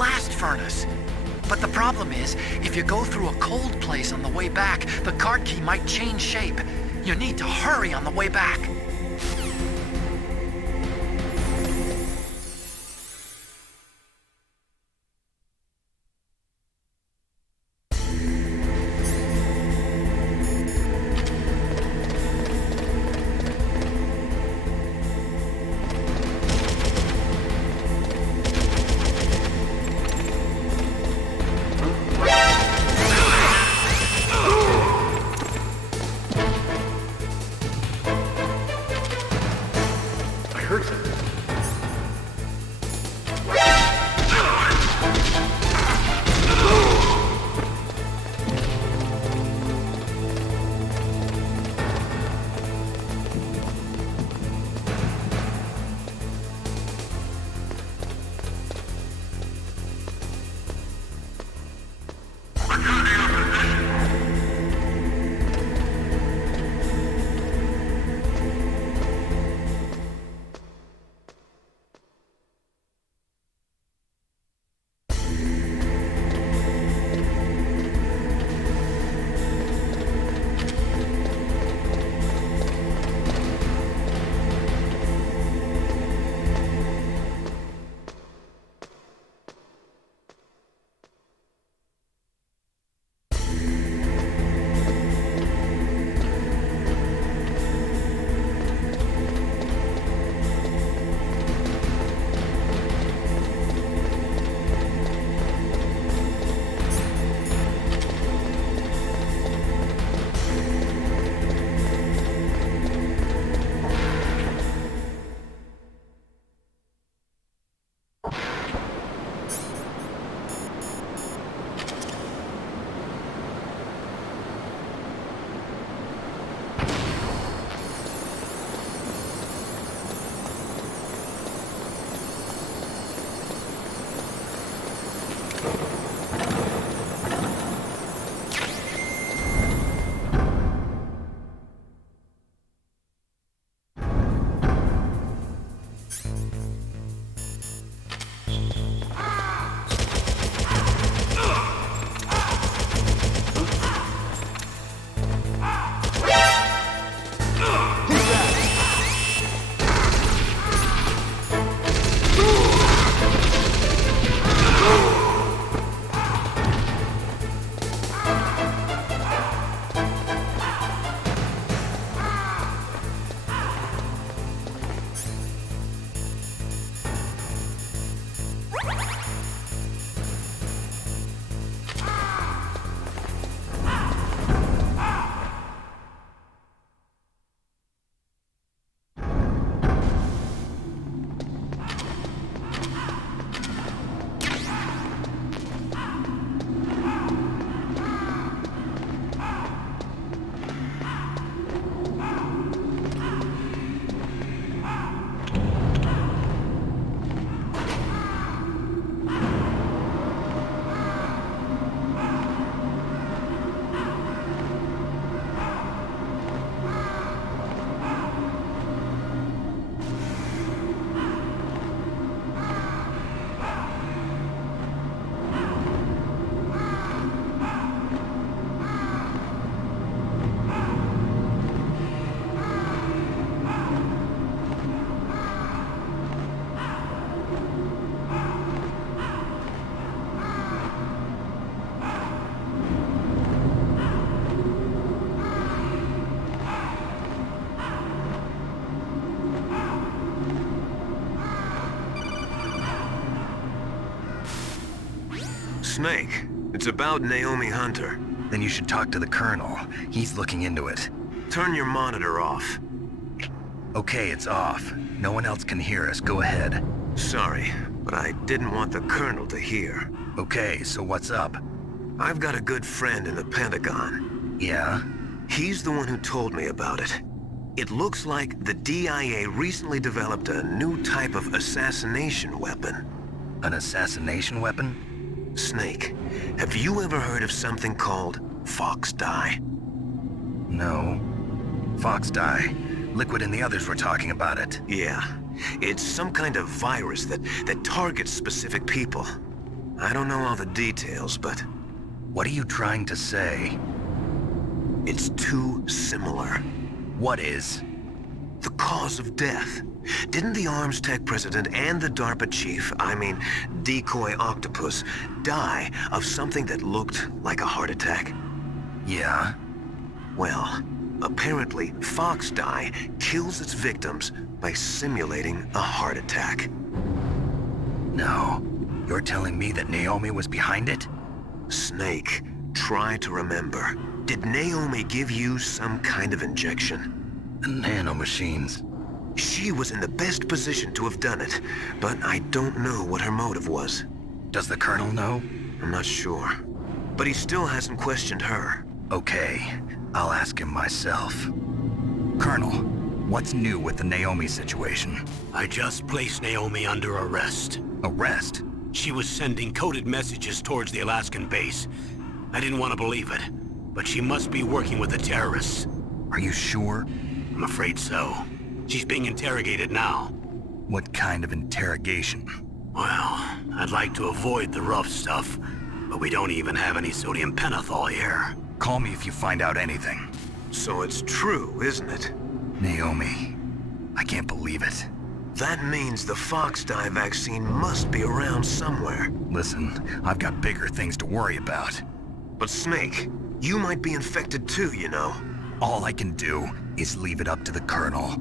blast furnace. But the problem is, if you go through a cold place on the way back, the card key might change shape. You need to hurry on the way back. Snake, it's about Naomi Hunter. Then you should talk to the Colonel. He's looking into it. Turn your monitor off. Okay, it's off. No one else can hear us. Go ahead. Sorry, but I didn't want the Colonel to hear. Okay, so what's up? I've got a good friend in the Pentagon. Yeah? He's the one who told me about it. It looks like the DIA recently developed a new type of assassination weapon. An assassination weapon? Snake, have you ever heard of something called Fox Dye? No. Fox Dye. Liquid and the others were talking about it. Yeah. It's some kind of virus that targets specific people. I don't know all the details, but What are you trying to say? it's too similar. What is? The cause of death. Didn't the Arms Tech president and the DARPA chief, Decoy Octopus, die of something that looked like a heart attack? Yeah? Well, apparently Fox Die kills its victims by simulating a heart attack. No. You're telling me that Naomi was behind it? Snake, try to remember. Did Naomi give you some kind of injection? The nanomachines. She was in the best position to have done it, but I don't know what her motive was. Does the Colonel know? I'm not sure. But he still hasn't questioned her. Okay, I'll ask him myself. Colonel, what's new with the Naomi situation? I just placed Naomi under arrest. Arrest? She was sending coded messages towards the Alaskan base. I didn't want to believe it, but she must be working with the terrorists. Are you sure? I'm afraid so. She's being interrogated now. What kind of interrogation? Well, I'd like to avoid the rough stuff, but we don't even have any sodium pentothal here. Call me if you find out anything. So it's true, isn't it? Naomi, I can't believe it. That means the Fox Die vaccine must be around somewhere. Listen, I've got bigger things to worry about. But Snake, you might be infected too, you know. All I can do is leave it up to the Colonel.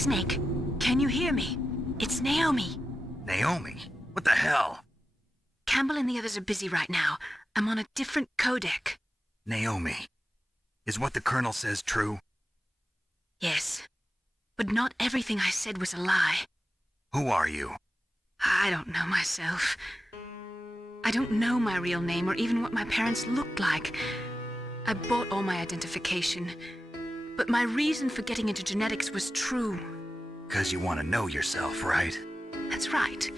Snake, can you hear me? It's Naomi. Naomi? What the hell? Campbell and the others are busy right now. I'm on a different codec. Naomi, is what the Colonel says true? Yes. But not everything I said was a lie. Who are you? I don't know myself. I don't know my real name or even what my parents looked like. I bought all my identification. But my reason for getting into genetics was true. 'Cause you want to know yourself, right? That's right.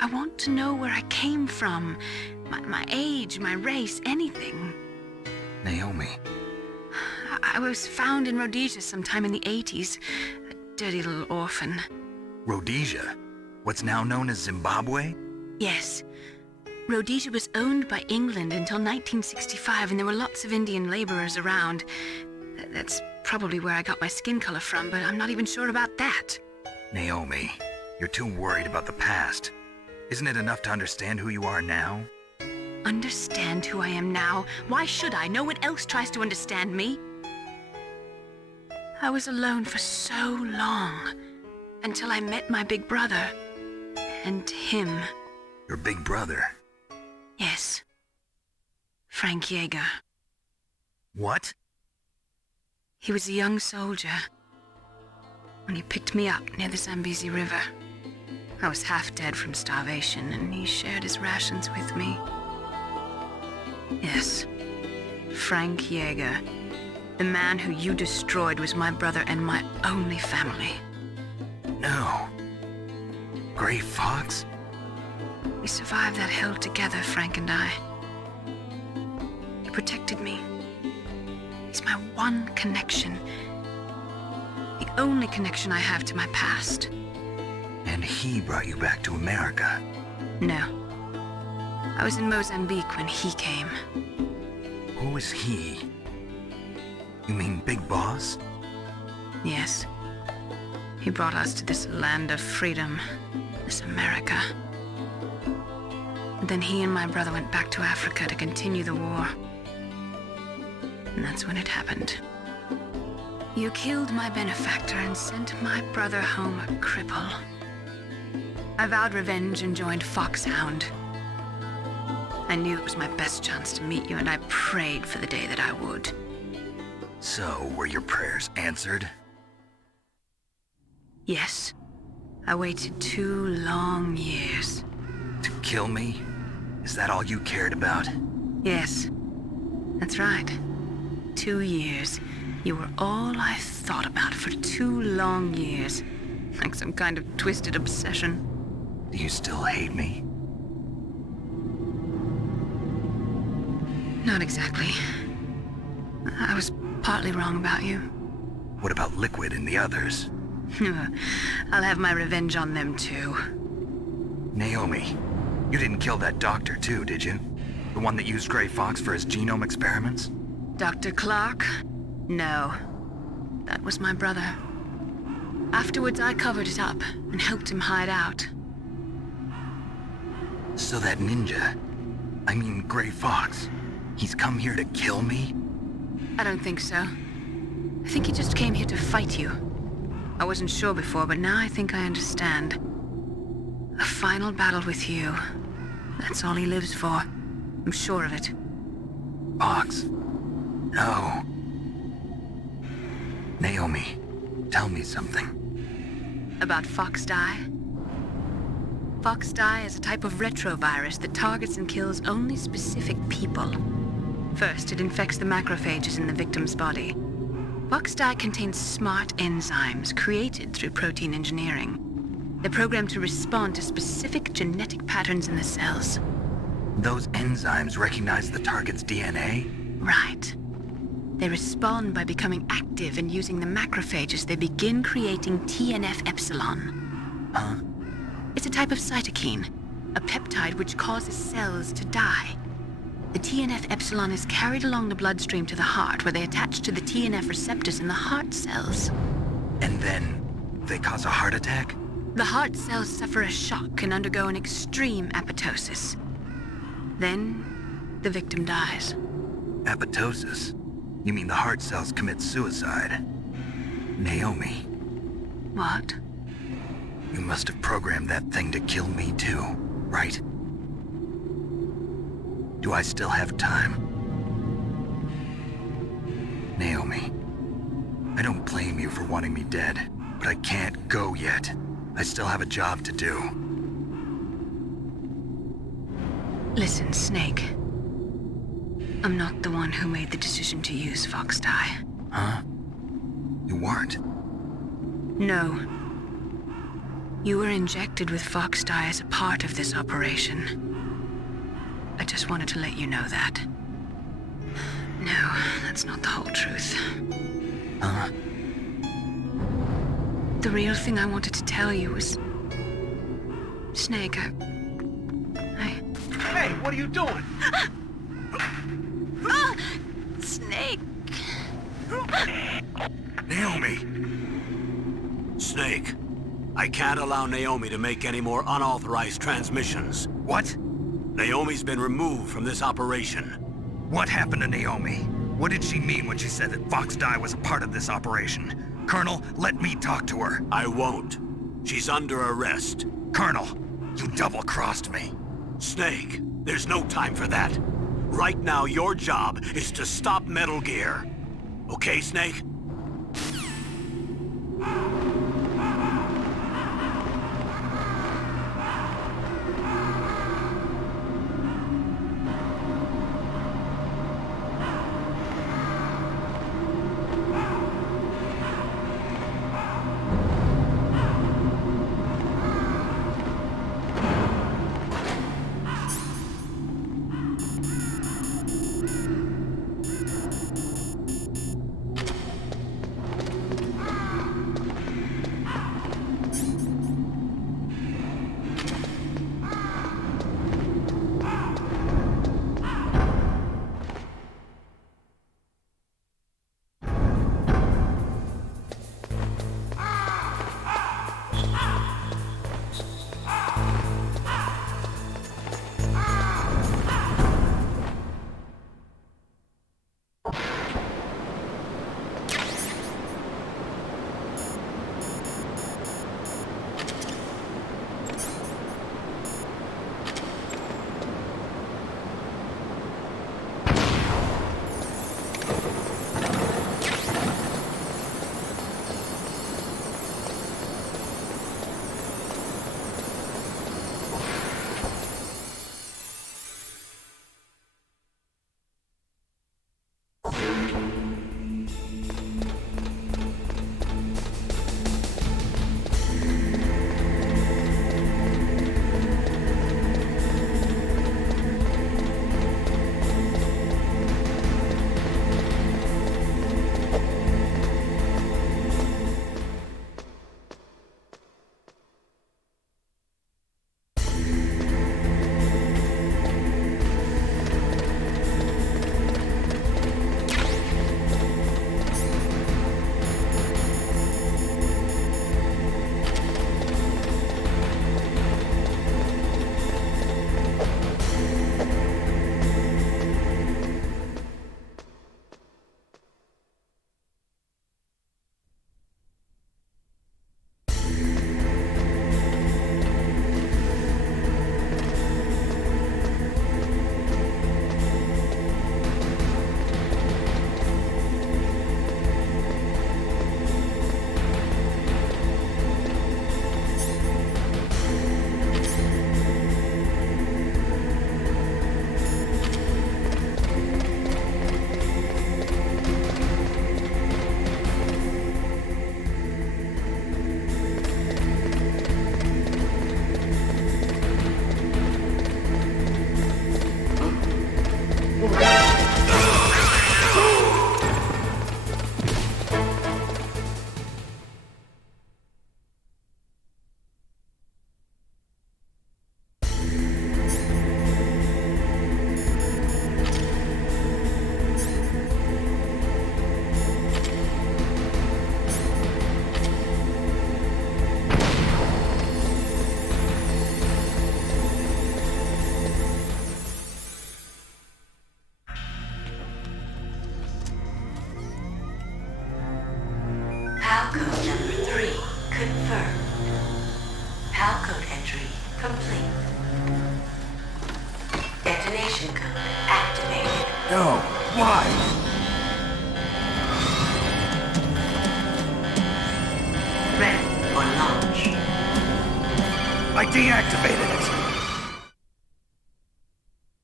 I want to know where I came from. My age, my race, anything. Naomi. I was found in Rhodesia sometime in the 80s. A dirty little orphan. Rhodesia? What's now known as Zimbabwe? Yes. Rhodesia was owned by England until 1965, and there were lots of Indian laborers around. That's probably where I got my skin color from, but I'm not even sure about that. Naomi, you're too worried about the past. Isn't it enough to understand who you are now? Understand who I am now? Why should I? No one else tries to understand me. I was alone for so long, until I met my big brother. And him. Your big brother? Yes. Frank Yeager. What? He was a young soldier when he picked me up near the Zambezi River. I was half dead from starvation, and he shared his rations with me. Yes, Frank Yeager. The man who you destroyed was my brother and my only family. No. Gray Fox? We survived that hell together, Frank and I. He protected me. He's my one connection. The only connection I have to my past. And he brought you back to America? No. I was in Mozambique when he came. Who is he? You mean Big Boss? Yes. He brought us to this land of freedom, this America. And then he and my brother went back to Africa to continue the war. And that's when it happened. You killed my benefactor and sent my brother home a cripple. I vowed revenge and joined Foxhound. I knew it was my best chance to meet you, and I prayed for the day that I would. So, were your prayers answered? Yes. I waited 2 long years. To kill me? Is that all you cared about? Yes. That's right. 2 years. You were all I thought about for 2 long years. Like some kind of twisted obsession. Do you still hate me? Not exactly. I was partly wrong about you. What about Liquid and the others? I'll have my revenge on them too. Naomi, you didn't kill that doctor too, did you? The one that used Gray Fox for his genome experiments? Dr. Clark? No. That was my brother. Afterwards, I covered it up and helped him hide out. So that ninja, I mean Gray Fox, he's come here to kill me? I don't think so. I think he just came here to fight you. I wasn't sure before, but now I think I understand. A final battle with you. That's all he lives for. I'm sure of it. Fox? No. Naomi, tell me something. About Fox Die? Fox Die is a type of retrovirus that targets and kills only specific people. First, it infects the macrophages in the victim's body. Fox Die contains smart enzymes created through protein engineering. They're programmed to respond to specific genetic patterns in the cells. Those enzymes recognize the target's DNA? Right. They respond by becoming active and using the macrophages. They begin creating TNF-epsilon. Huh? It's a type of cytokine, a peptide which causes cells to die. The TNF-epsilon is carried along the bloodstream to the heart, where they attach to the TNF receptors in the heart cells. And then they cause a heart attack? The heart cells suffer a shock and undergo an extreme apoptosis. Then, the victim dies. Apoptosis? You mean the heart cells commit suicide? Naomi, What? You must have programmed that thing to kill me too, right? Do I still have time? Naomi, I don't blame you for wanting me dead, but I can't go yet. I still have a job to do. Listen, Snake. I'm not the one who made the decision to use Fox Dye. Huh? You weren't? No. You were injected with Fox Dye as a part of this operation. I just wanted to let you know that. No, that's not the whole truth. Huh? The real thing I wanted to tell you was... Snake, I... Hey, what are you doing? Snake! Naomi! Snake, I can't allow Naomi to make any more unauthorized transmissions. What? Naomi's been removed from this operation. What happened to Naomi? What did she mean when she said that Fox Dye was a part of this operation? Colonel, let me talk to her. I won't. She's under arrest. Colonel, you double-crossed me. Snake, there's no time for that. Right now, your job is to stop Metal Gear. Okay, Snake? No. Why? Ready for launch. I deactivated it.